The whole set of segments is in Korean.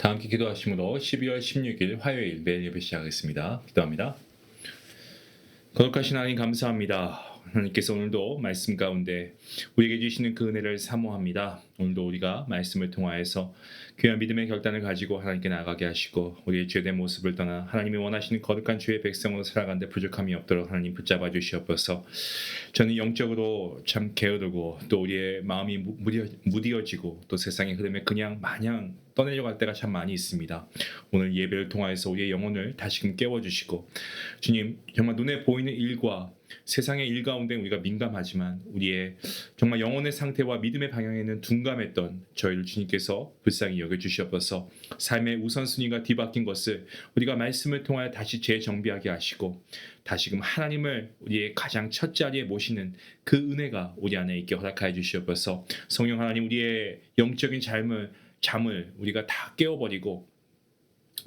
다 함께 기도하심으로 12월 16일 화요일 매일 예배 시작하겠습니다. 기도합니다. 거룩하신 하나님 감사합니다. 하나님께서 오늘도 말씀 가운데 우리에게 주시는 그 은혜를 사모합니다. 오늘도 우리가 말씀을 통하여서 귀한 믿음의 결단을 가지고 하나님께 나아가게 하시고 우리의 죄된 모습을 떠나 하나님이 원하시는 거룩한 주의 백성으로 살아가는데 부족함이 없도록 하나님 붙잡아 주시옵소서. 저는 영적으로 참 게으르고 또 우리의 마음이 무뎌지고 또 세상의 흐름에 그냥 마냥 떠내려갈 때가 참 많이 있습니다. 오늘 예배를 통하여서 우리의 영혼을 다시금 깨워주시고 주님, 정말 눈에 보이는 일과 세상의 일 가운데 우리가 민감하지만 우리의 정말 영혼의 상태와 믿음의 방향에는 둔감했던 저희를 주님께서 불쌍히 여겨주시옵소서. 삶의 우선순위가 뒤바뀐 것을 우리가 말씀을 통하여 다시 재정비하게 하시고 다시금 하나님을 우리의 가장 첫 자리에 모시는 그 은혜가 우리 안에 있게 허락하여 주시옵소서. 성령 하나님, 우리의 영적인 잠을 우리가 다 깨워버리고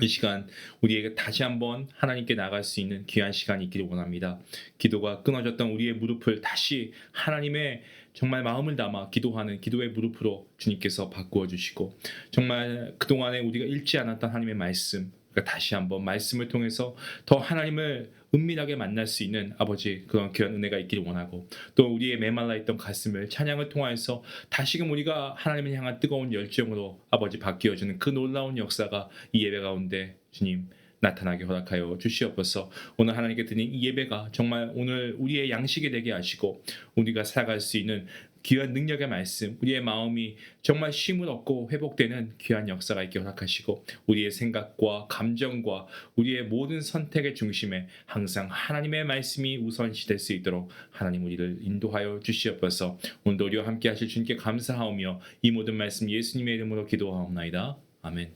이 시간 우리에게 다시 한번 하나님께 나갈 수 있는 귀한 시간이 있기를 원합니다. 기도가 끊어졌던 우리의 무릎을 다시 하나님의 정말 마음을 담아 기도하는 기도의 무릎으로 주님께서 바꾸어 주시고 정말 그동안에 우리가 읽지 않았던 하나님의 말씀, 그러니까 다시 한번 말씀을 통해서 더 하나님을 은밀하게 만날 수 있는 아버지 그런 귀한 은혜가 있기를 원하고 또 우리의 메말라 있던 가슴을 찬양을 통하여서 다시금 우리가 하나님을 향한 뜨거운 열정으로 아버지 바뀌어주는 그 놀라운 역사가 이 예배 가운데 주님 나타나게 허락하여 주시옵소서. 오늘 하나님께 드린 이 예배가 정말 오늘 우리의 양식이 되게 하시고 우리가 살아갈 수 있는 귀한 능력의 말씀, 우리의 마음이 정말 쉼을 얻고 회복되는 귀한 역사가 있게 허락하시고 우리의 생각과 감정과 우리의 모든 선택의 중심에 항상 하나님의 말씀이 우선시 될 수 있도록 하나님 우리를 인도하여 주시옵소서. 오늘도 우리와 함께 하실 주님께 감사하오며 이 모든 말씀 예수님의 이름으로 기도하옵나이다. 아멘.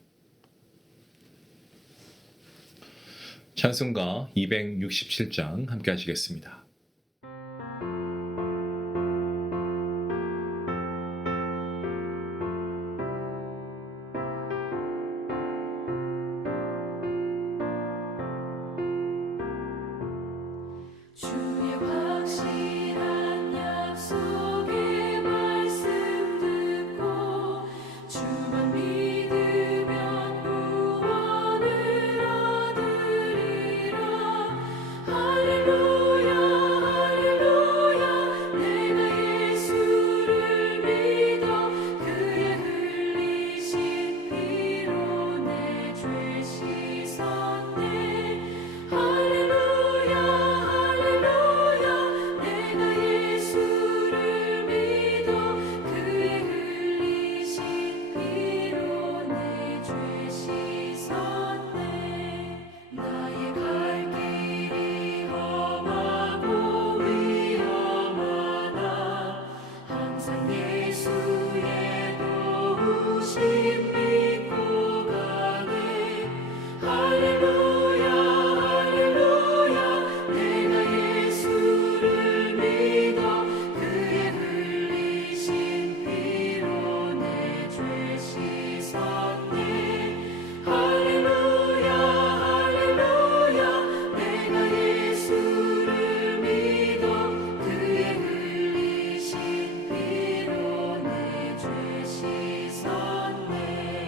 찬송가 267장 함께 하시겠습니다. 씻었네.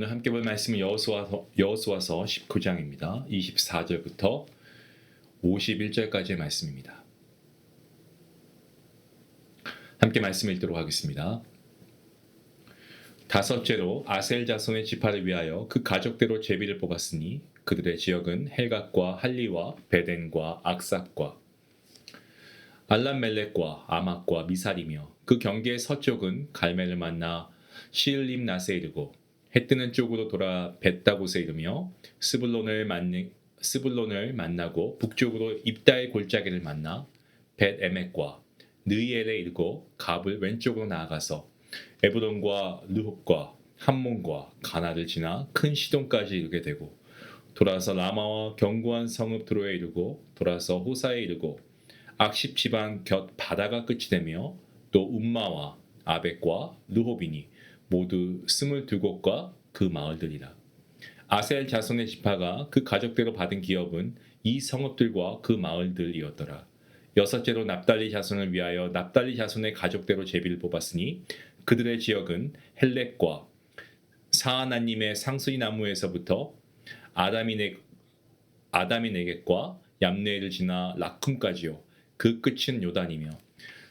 오늘 함께 볼 말씀은 여호수아서 19장입니다. 24절부터 51절까지의 말씀입니다. 함께 말씀 읽도록 하겠습니다. 다섯째로 아셀 자손의 지파를 위하여 그 가족대로 제비를 뽑았으니 그들의 지역은 헬갓과 할리와 베덴과 악삭과 알람멜렉과 아막과 미살이며 그 경계의 서쪽은 갈멜을 만나 시을림낫에 이르고 해 뜨는 쪽으로 돌아 벳다곳에 이르며 스불론을 만나고 북쪽으로 입다의 골짜기를 만나 벳에멕과 느이엘에 이르고 갑을 왼쪽으로 나아가서 에브론과 르홉과 함몬과 가나를 지나 큰 시돈까지 이르게 되고 돌아서 라마와 견고한 성읍 드로에 이르고 돌아서 호사에 이르고 악십 지방 곁 바다가 끝이 되며 또 움마와 아벡과 르홉이니 모두 22곳과 그 마을들이라. 아셀 자손의 지파가 그 가족대로 받은 기업은 이 성읍들과 그 마을들이었더라. 여섯째로 납달리 자손을 위하여 납달리 자손의 가족대로 제비를 뽑았으니 그들의 지역은 헬렉과 사하나님의 상수리 나무에서부터 아다미네겟과 얌네를 지나 라쿰까지요. 그 끝은 요단이며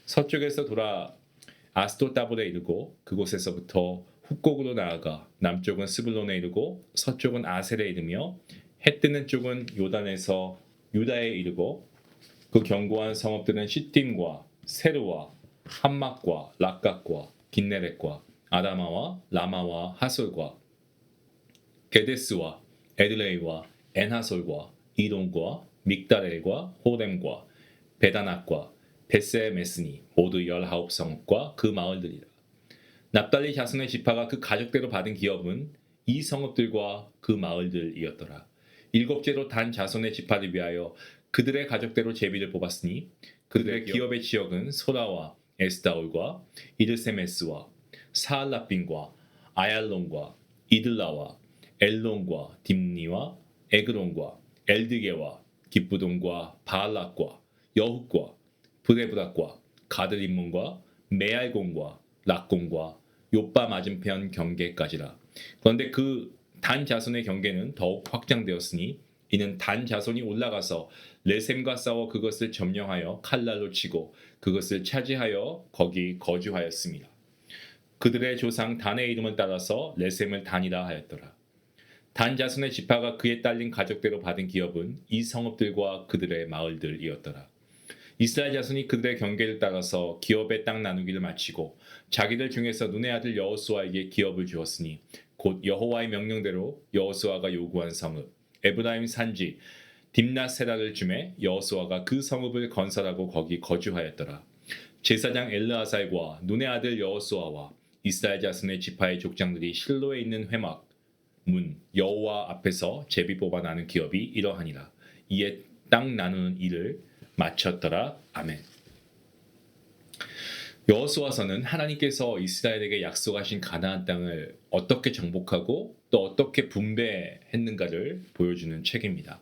서쪽에서 돌아 아스도따볼에 이르고 그곳에서부터 훅곡으로 나아가 남쪽은 스불론에 이르고 서쪽은 아셀에 이르며 해 뜨는 쪽은 요단에서 유다에 이르고 그 견고한 성읍들은 시팀과 세르와 함막과 락각과 긴네렛과 아다마와 라마와 하솔과 게데스와 에들레이와 엔하솔과 이동과 믹다렐과 호렘과 베다낙과 베세메스니 모두 19성읍과 그 마을들이라. 납달리 자손의 지파가 그 가족대로 받은 기업은 이 성읍들과 그 마을들이었더라. 일곱째로 단 자손의 지파를 위하여 그들의 가족대로 제비를 뽑았으니 그들의 기업의 지역은 소라와 에스다올과 이르세메스와 사알라빈과 아얄론과 이들라와 엘론과 딥니와 에그론과 엘드게와 기쁘돈과 바알락과 여훗과 브레브락과 가드림몬과 메알곤과 락곤과 요빠 맞은편 경계까지라. 그런데 그 단 자손의 경계는 더욱 확장되었으니 이는 단 자손이 올라가서 레셈과 싸워 그것을 점령하여 칼날로 치고 그것을 차지하여 거기 거주하였습니다. 그들의 조상 단의 이름을 따라서 레셈을 단이라 하였더라. 단 자손의 지파가 그에 딸린 가족대로 받은 기업은 이 성읍들과 그들의 마을들이었더라. 이스라엘 자손이 그들의 경계를 따라서 기업의 땅 나누기를 마치고 자기들 중에서 눈의 아들 여호수아에게 기업을 주었으니 곧 여호와의 명령대로 여호수아가 요구한 성읍 에브라임 산지 딥나세라를 주매 여호수아가 그 성읍을 건설하고 거기 거주하였더라. 제사장 엘르아살과 눈의 아들 여호수아와 이스라엘 자손의 지파의 족장들이 실로에 있는 회막 문 여호와 앞에서 제비 뽑아 나는 기업이 이러하니라. 이에 땅 나누는 일을 마쳤더라. 아멘. 여호수아서는 하나님께서 이스라엘에게 약속하신 가나안 땅을 어떻게 정복하고 또 어떻게 분배했는가를 보여주는 책입니다.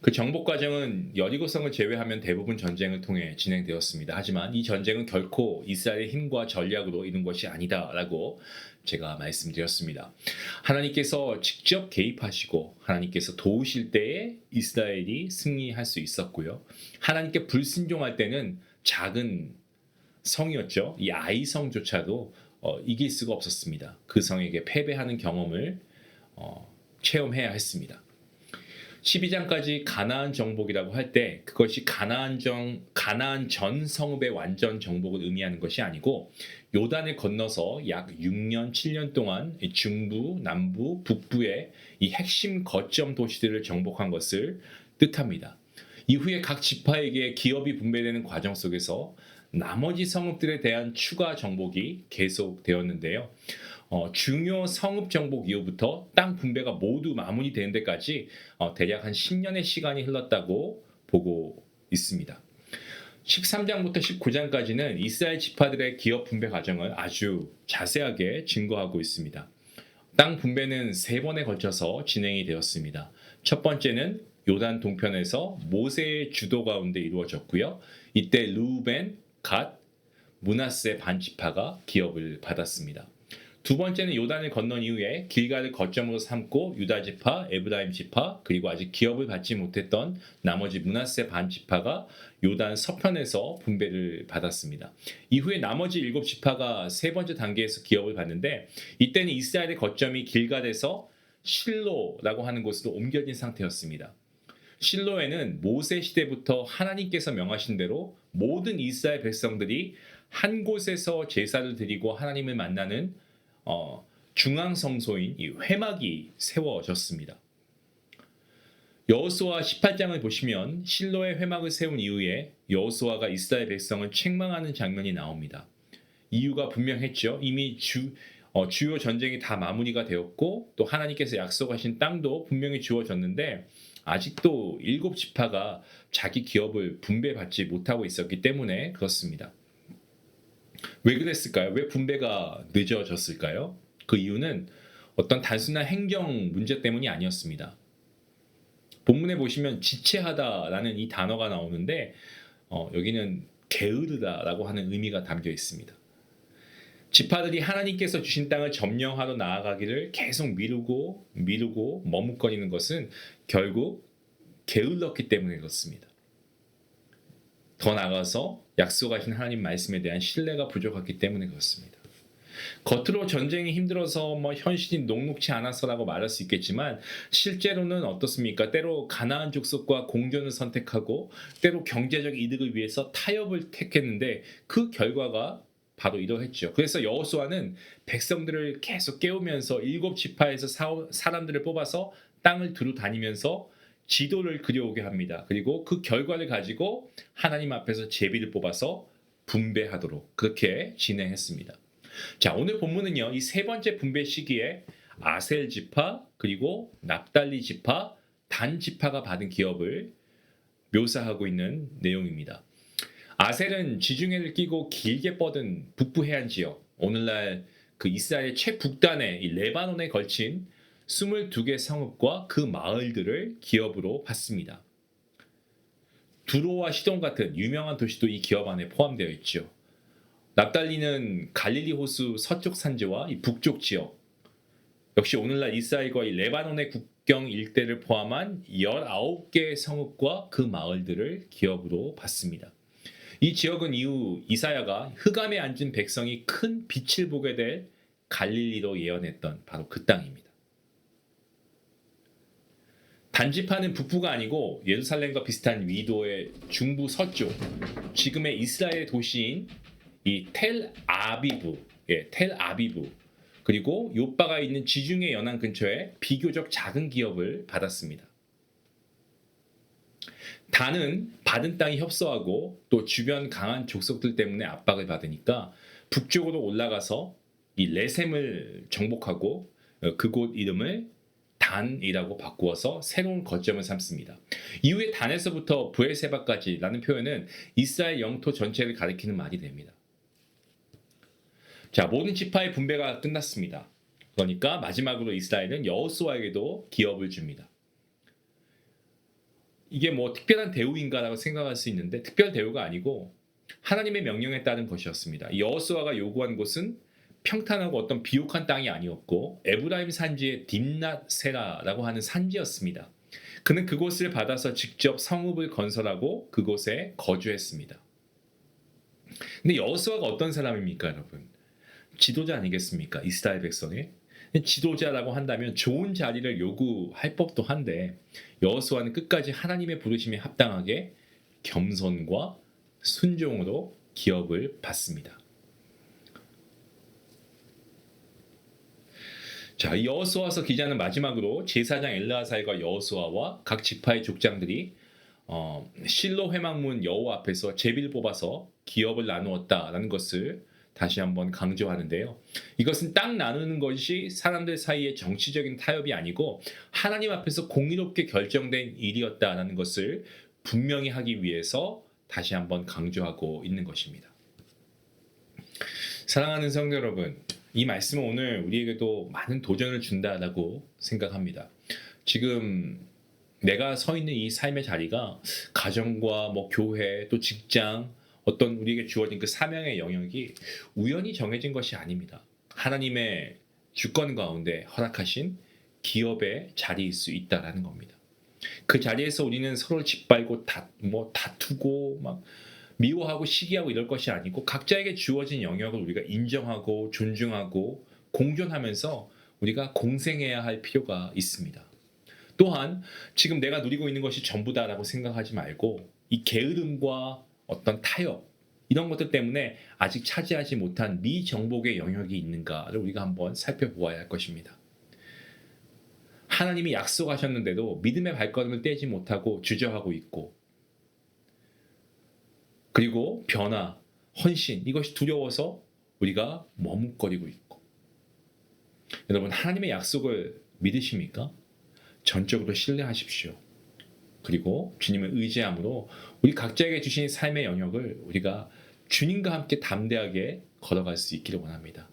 그 정복 과정은 여리고성을 제외하면 대부분 전쟁을 통해 진행되었습니다. 하지만 이 전쟁은 결코 이스라엘의 힘과 전략으로 이룬 것이 아니다라고 제가 말씀드렸습니다. 하나님께서 직접 개입하시고 하나님께서 도우실 때에 이스라엘이 승리할 수 있었고요. 하나님께 불순종할 때는 작은 성이었죠. 이 아이성조차도 이길 수가 없었습니다. 그 성에게 패배하는 경험을 체험해야 했습니다. 12장까지 가나안 정복이라고 할 때 그것이 가나안 전 성읍의 완전 정복을 의미하는 것이 아니고 요단을 건너서 약 6년, 7년 동안 중부, 남부, 북부의 이 핵심 거점 도시들을 정복한 것을 뜻합니다. 이후에 각 지파에게 기업이 분배되는 과정 속에서 나머지 성읍들에 대한 추가 정복이 계속되었는데요. 중요 성읍 정복 이후부터 땅 분배가 모두 마무리되는 데까지 대략 한 10년의 시간이 흘렀다고 보고 있습니다. 13장부터 19장까지는 이스라엘 지파들의 기업 분배 과정을 아주 자세하게 증거하고 있습니다. 땅 분배는 3번에 걸쳐서 진행이 되었습니다. 첫 번째는 요단 동편에서 모세의 주도 가운데 이루어졌고요. 이때 르우벤, 갓, 므낫세 반지파가 기업을 받았습니다. 두 번째는 요단을 건넌 이후에 길가를 거점으로 삼고 유다 지파, 에브라임 지파, 그리고 아직 기업을 받지 못했던 나머지 므낫세 반 지파가 요단 서편에서 분배를 받았습니다. 이후에 나머지 7지파가 세 번째 단계에서 기업을 받는데, 이때는 이스라엘의 거점이 길갈에서 실로라고 하는 곳으로 옮겨진 상태였습니다. 실로에는 모세 시대부터 하나님께서 명하신 대로 모든 이스라엘 백성들이 한 곳에서 제사를 드리고 하나님을 만나는 중앙 성소인 이 회막이 세워졌습니다. 여호수아 18장을 보시면 실로의 회막을 세운 이후에 여호수아가 이스라엘 백성을 책망하는 장면이 나옵니다. 이유가 분명했죠. 이미 주요 전쟁이 다 마무리가 되었고 또 하나님께서 약속하신 땅도 분명히 주어졌는데 아직도 7지파가 자기 기업을 분배받지 못하고 있었기 때문에 그렇습니다. 왜 그랬을까요? 왜 분배가 늦어졌을까요? 그 이유는 어떤 단순한 행정 문제 때문이 아니었습니다. 본문에 보시면 지체하다라는 이 단어가 나오는데 여기는 게으르다라고 하는 의미가 담겨 있습니다. 지파들이 하나님께서 주신 땅을 점령하러 나아가기를 계속 미루고 머뭇거리는 것은 결국 게을렀기 때문에 그렇습니다. 더 나아가서 약속하신 하나님 말씀에 대한 신뢰가 부족했기 때문에 그렇습니다. 겉으로 전쟁이 힘들어서 현실이 녹록치 않아서라고 말할 수 있겠지만 실제로는 어떻습니까? 때로 가나안 족속과 공존을 선택하고 때로 경제적 이득을 위해서 타협을 택했는데 그 결과가 바로 이러했죠. 그래서 여호수아는 백성들을 계속 깨우면서 7지파에서 사람들을 뽑아서 땅을 두루 다니면서 지도를 그려오게 합니다. 그리고 그 결과를 가지고 하나님 앞에서 제비를 뽑아서 분배하도록 그렇게 진행했습니다. 자, 오늘 본문은요, 이 세 번째 분배 시기에 아셀 지파 그리고 납달리 지파, 단 지파가 받은 기업을 묘사하고 있는 내용입니다. 아셀은 지중해를 끼고 길게 뻗은 북부 해안 지역, 오늘날 그 이스라엘 최북단의 이 레바논에 걸친 22개 성읍과 그 마을들을 기업으로 받습니다. 두로와 시돈 같은 유명한 도시도 이 기업 안에 포함되어 있죠. 납달리는 갈릴리 호수 서쪽 산지와 이 북쪽 지역, 역시 오늘날 이스라엘과 이 레바논의 국경 일대를 포함한 19개의 성읍과 그 마을들을 기업으로 받습니다. 이 지역은 이후 이사야가 흑암에 앉은 백성이 큰 빛을 보게 될 갈릴리로 예언했던 바로 그 땅입니다. 단지파는 북부가 아니고 예루살렘과 비슷한 위도의 중부 서쪽, 지금의 이스라엘 도시인 이 텔아비브, 그리고 요바가 있는 지중해 연안 근처에 비교적 작은 기업을 받았습니다. 단은 받은 땅이 협소하고 또 주변 강한 족속들 때문에 압박을 받으니까 북쪽으로 올라가서 이 레셈을 정복하고 그곳 이름을 단이라고 바꾸어서 새로운 거점을 삼습니다. 이후에 단에서부터 브엘세바까지라는 표현은 이스라엘 영토 전체를 가리키는 말이 됩니다. 자, 모든 지파의 분배가 끝났습니다. 그러니까 마지막으로 이스라엘은 여호수아에게도 기업을 줍니다. 이게 특별한 대우인가라고 생각할 수 있는데 특별 대우가 아니고 하나님의 명령에 따른 것이었습니다. 여호수아가 요구한 곳은 평탄하고 어떤 비옥한 땅이 아니었고 에브라임 산지의 딥낫세라라고 하는 산지였습니다. 그는 그곳을 받아서 직접 성읍을 건설하고 그곳에 거주했습니다. 근데 여호수아가 어떤 사람입니까, 여러분? 지도자 아니겠습니까? 이스라엘 백성의 지도자라고 한다면 좋은 자리를 요구할 법도 한데 여호수아는 끝까지 하나님의 부르심에 합당하게 겸손과 순종으로 기업을 받습니다. 자, 여호수아서 기자는 마지막으로 제사장 엘르아살과 여호수아와 각 지파의 족장들이 실로 회막문 여호와 앞에서 제비를 뽑아서 기업을 나누었다라는 것을 다시 한번 강조하는데요. 이것은 땅 나누는 것이 사람들 사이의 정치적인 타협이 아니고 하나님 앞에서 공의롭게 결정된 일이었다라는 것을 분명히 하기 위해서 다시 한번 강조하고 있는 것입니다. 사랑하는 성도 여러분, 이 말씀은 오늘 우리에게도 많은 도전을 준다라고 생각합니다. 지금 내가 서 있는 이 삶의 자리가 가정과 교회 또 직장 어떤 우리에게 주어진 그 사명의 영역이 우연히 정해진 것이 아닙니다. 하나님의 주권 가운데 허락하신 기업의 자리일 수 있다라는 겁니다. 그 자리에서 우리는 서로를 짓밟고 다투고 막 미워하고 시기하고 이럴 것이 아니고 각자에게 주어진 영역을 우리가 인정하고 존중하고 공존하면서 우리가 공생해야 할 필요가 있습니다. 또한 지금 내가 누리고 있는 것이 전부다라고 생각하지 말고 이 게으름과 어떤 타협 이런 것들 때문에 아직 차지하지 못한 미정복의 영역이 있는가를 우리가 한번 살펴보아야 할 것입니다. 하나님이 약속하셨는데도 믿음의 발걸음을 떼지 못하고 주저하고 있고, 그리고 변화, 헌신 이것이 두려워서 우리가 머뭇거리고 있고. 여러분, 하나님의 약속을 믿으십니까? 전적으로 신뢰하십시오. 그리고 주님을 의지함으로 우리 각자에게 주신 삶의 영역을 우리가 주님과 함께 담대하게 걸어갈 수 있기를 원합니다.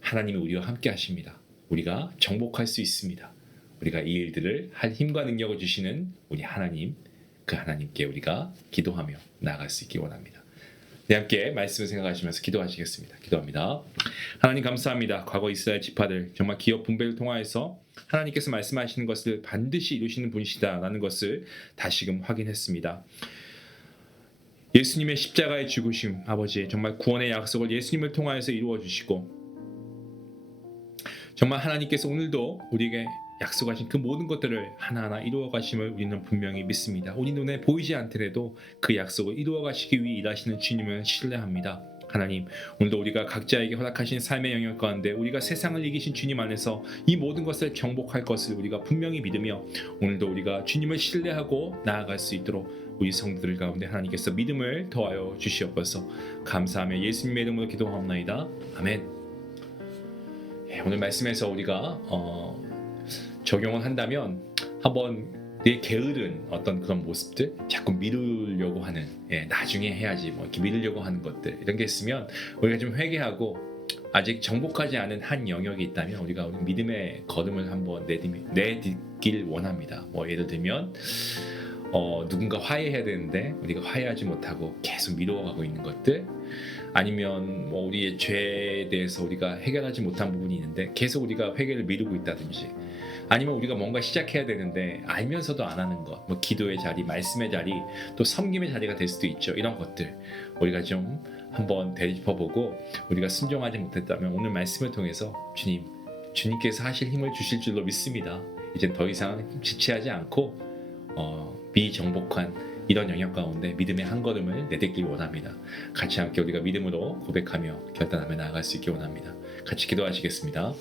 하나님이 우리와 함께 하십니다. 우리가 정복할 수 있습니다. 우리가 이 일들을 할 힘과 능력을 주시는 우리 하나님, 그 하나님께 우리가 기도하며 나아갈 수 있기 원합니다. 네, 함께 말씀을 생각하시면서 기도하시겠습니다. 기도합니다. 하나님 감사합니다. 과거 이스라엘 지파들 정말 기업 분배를 통하여서 하나님께서 말씀하시는 것을 반드시 이루시는 분이시다라는 것을 다시금 확인했습니다. 예수님의 십자가의 죽으심, 아버지 정말 구원의 약속을 예수님을 통하여서 이루어 주시고, 정말 하나님께서 오늘도 우리에게 약속하신 그 모든 것들을 하나하나 이루어 가심을 우리는 분명히 믿습니다. 우리 눈에 보이지 않더라도 그 약속을 이루어 가시기 위해 일하시는 주님을 신뢰합니다. 하나님, 오늘도 우리가 각자에게 허락하신 삶의 영역 가운데 우리가 세상을 이기신 주님 안에서 이 모든 것을 정복할 것을 우리가 분명히 믿으며, 오늘도 우리가 주님을 신뢰하고 나아갈 수 있도록 우리 성도들 가운데 하나님께서 믿음을 더하여 주시옵소서. 감사하며 예수님의 이름으로 기도하옵나이다. 아멘. 오늘 말씀에서 우리가 적용을 한다면, 한번 내 게으른 어떤 그런 모습들, 자꾸 미루려고 하는, 나중에 해야지 이렇게 미루려고 하는 것들, 이런 게 있으면 우리가 좀 회개하고, 아직 정복하지 않은 한 영역이 있다면 우리가 우리 믿음의 걸음을 한번 내딛길 원합니다. 예를 들면 누군가 화해해야 되는데 우리가 화해하지 못하고 계속 미뤄가고 있는 것들, 아니면 우리의 죄에 대해서 우리가 해결하지 못한 부분이 있는데 계속 우리가 회개를 미루고 있다든지, 아니면 우리가 뭔가 시작해야 되는데 알면서도 안 하는 것, 기도의 자리, 말씀의 자리, 또 섬김의 자리가 될 수도 있죠. 이런 것들 우리가 좀 한번 되짚어보고, 우리가 순종하지 못했다면 오늘 말씀을 통해서 주님께서 하실 힘을 주실 줄로 믿습니다. 이제 더 이상 지체하지 않고 미정복한 이런 영역 가운데 믿음의 한 걸음을 내딛길 원합니다. 같이 함께 우리가 믿음으로 고백하며 결단하며 나아갈 수 있기 원합니다. 같이 기도하시겠습니다.